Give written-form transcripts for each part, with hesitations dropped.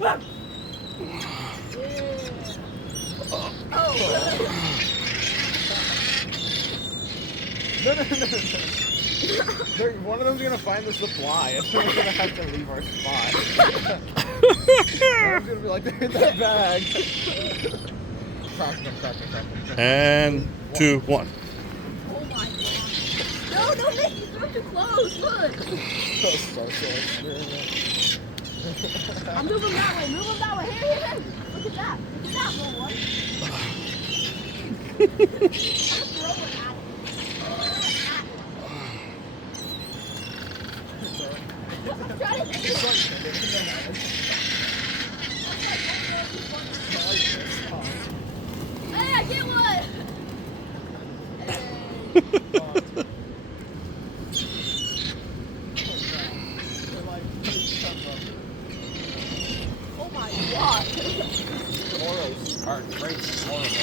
Yeah. Oh. No. One of them's gonna find the supply, and then we're gonna have to leave our spot. One's gonna be like, "There's that bag." Crack them. And 2, 1. Oh my god. No, don't make me throw too close. Look. Social experiment. I'm moving that way. Move them that way. Here. Look at that. Look at that, little one. I'm throwing at it. I'm trying to make it. Hey, I get one. Hey. Oh my god. Oros are great. Horrible.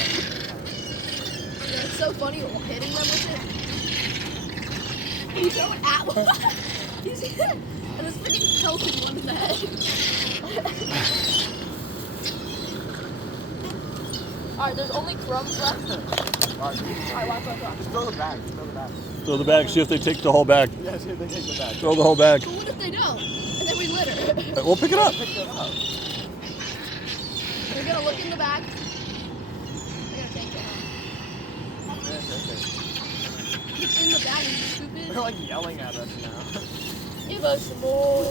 It's so funny hitting them with it. He's so at one. He's and it's freaking pelting one in the head. Alright, there's only crumbs left. Alright, watch. Just throw the bag. Throw the bag, see if they take the whole bag. Yeah, see if they take the bag. Throw the whole bag. But what if they don't? And then we litter. We'll pick it up. Pick it up. They're gonna look in the bag. They're gonna take it. It's in the bag and you stupid. They're like yelling at us now. Give us some more.